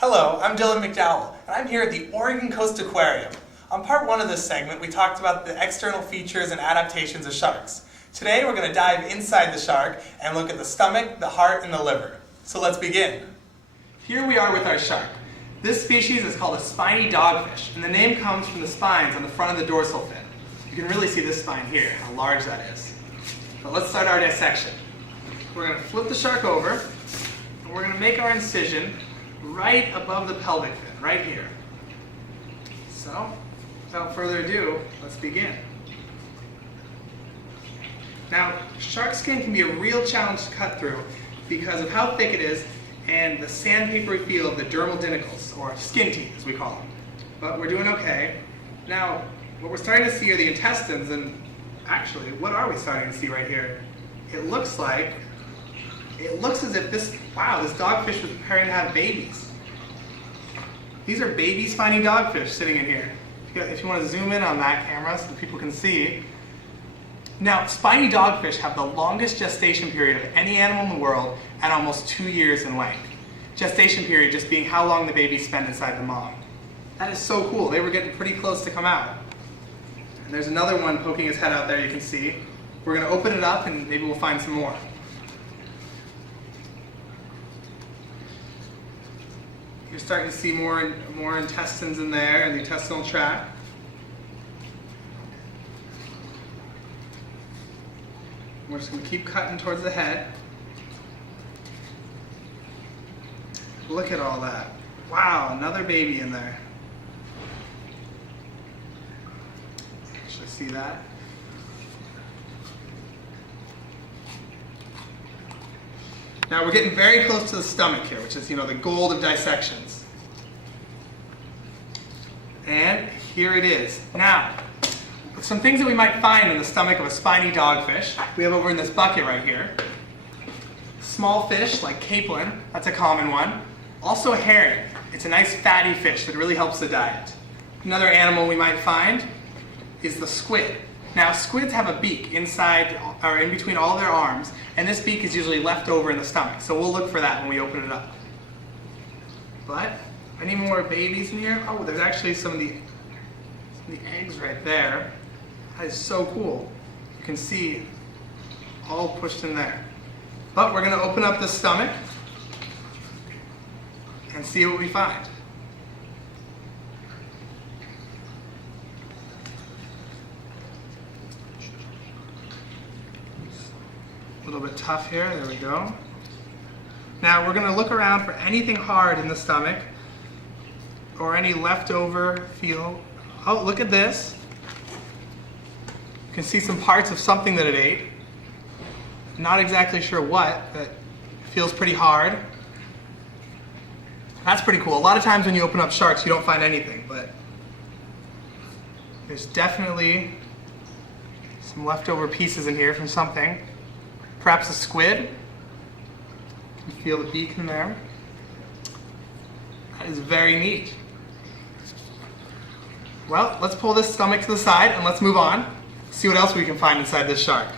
Hello, I'm Dylan McDowell, and I'm here at the Oregon Coast Aquarium. On part one of this segment, we talked about the external features and adaptations of sharks. Today, we're going to dive inside the shark and look at the stomach, the heart, and the liver. So let's begin. Here we are with our shark. This species is called a spiny dogfish, and the name comes from the spines on the front of the dorsal fin. You can really see this spine here, how large that is. But let's start our dissection. We're going to flip the shark over, and we're going to make our incision right above the pelvic fin, right here. So, without further ado, let's begin. Now, shark skin can be a real challenge to cut through because of how thick it is and the sandpapery feel of the dermal denticles, or skin teeth as we call them. But we're doing okay. Now, what we're starting to see are the intestines, and actually, what are we starting to see right here? It looks as if this dogfish was preparing to have babies. These are baby spiny dogfish sitting in here. If you want to zoom in on that camera so people can see. Now, spiny dogfish have the longest gestation period of any animal in the world at almost 2 years in length. Gestation period just being how long the babies spend inside the mom. That is so cool. They were getting pretty close to come out. And there's another one poking his head out there, you can see. We're going to open it up and maybe we'll find some more. You're starting to see more intestines in there, in the intestinal tract. We're just going to keep cutting towards the head. Look at all that. Wow, another baby in there. Actually see that? Now we're getting very close to the stomach here, which is, the gold of dissections. And here it is. Now, some things that we might find in the stomach of a spiny dogfish, we have over in this bucket right here. Small fish like capelin, that's a common one. Also herring. It's a nice fatty fish that really helps the diet. Another animal we might find is the squid. Now, squids have a beak inside or in between all their arms, and this beak is usually left over in the stomach, so we'll look for that when we open it up. But, any more babies in here? Oh, there's actually some of the eggs right there. That is so cool. You can see all pushed in there. But we're going to open up the stomach and see what we find. A little bit tough here, there we go. Now we're going to look around for anything hard in the stomach or any leftover feel. Oh, look at this. You can see some parts of something that it ate. Not exactly sure what, but it feels pretty hard. That's pretty cool. A lot of times when you open up sharks, you don't find anything, but there's definitely some leftover pieces in here from something. Perhaps a squid. You can feel the beak in there. That is very neat. Well, let's pull this stomach to the side and let's move on. See what else we can find inside this shark.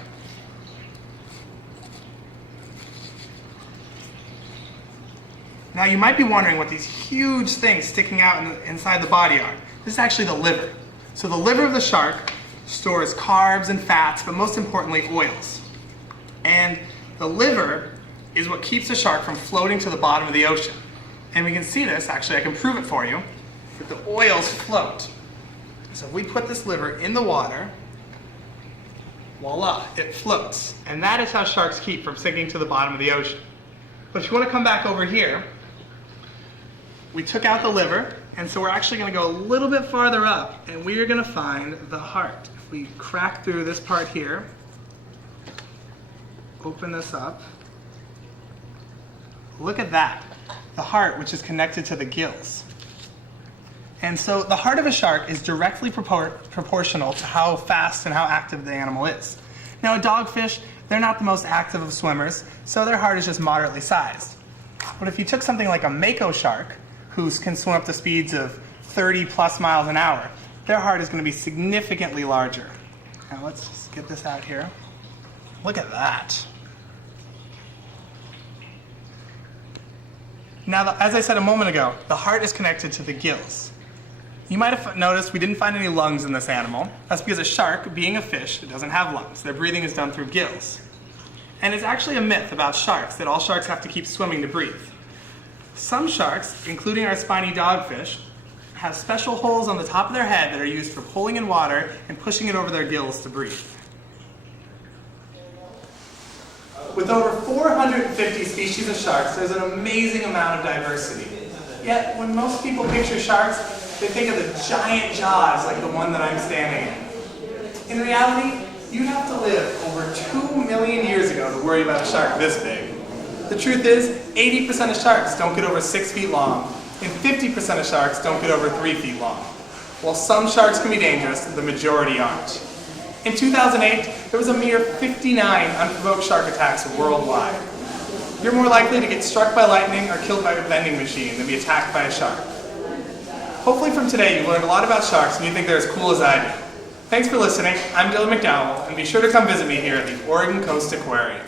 Now you might be wondering what these huge things sticking out inside the body are. This is actually the liver. So the liver of the shark stores carbs and fats, but most importantly oils. And the liver is what keeps the shark from floating to the bottom of the ocean. And we can see this, actually I can prove it for you, that the oils float. So if we put this liver in the water, voila, it floats. And that is how sharks keep from sinking to the bottom of the ocean. But if you want to come back over here, we took out the liver, and so we're actually going to go a little bit farther up, and we are going to find the heart. If we crack through this part here, open this up, look at that. The heart, which is connected to the gills. And so the heart of a shark is directly proportional to how fast and how active the animal is. Now a dogfish, they're not the most active of swimmers, so their heart is just moderately sized. But if you took something like a mako shark, who can swim up to speeds of 30 plus miles an hour, their heart is going to be significantly larger. Now let's just get this out here. Look at that. Now, as I said a moment ago, the heart is connected to the gills. You might have noticed we didn't find any lungs in this animal. That's because a shark, being a fish, it doesn't have lungs. Their breathing is done through gills. And it's actually a myth about sharks that all sharks have to keep swimming to breathe. Some sharks, including our spiny dogfish, have special holes on the top of their head that are used for pulling in water and pushing it over their gills to breathe. With over 450 species of sharks, there's an amazing amount of diversity. Yet, when most people picture sharks, they think of the giant jaws like the one that I'm standing in. In reality, you'd have to live over 2 million years ago to worry about a shark this big. The truth is, 80% of sharks don't get over 6 feet long, and 50% of sharks don't get over 3 feet long. While some sharks can be dangerous, the majority aren't. In 2008, there was a mere 59 unprovoked shark attacks worldwide. You're more likely to get struck by lightning or killed by a vending machine than be attacked by a shark. Hopefully from today you've learned a lot about sharks and you think they're as cool as I do. Thanks for listening. I'm Dylan McDowell, and be sure to come visit me here at the Oregon Coast Aquarium.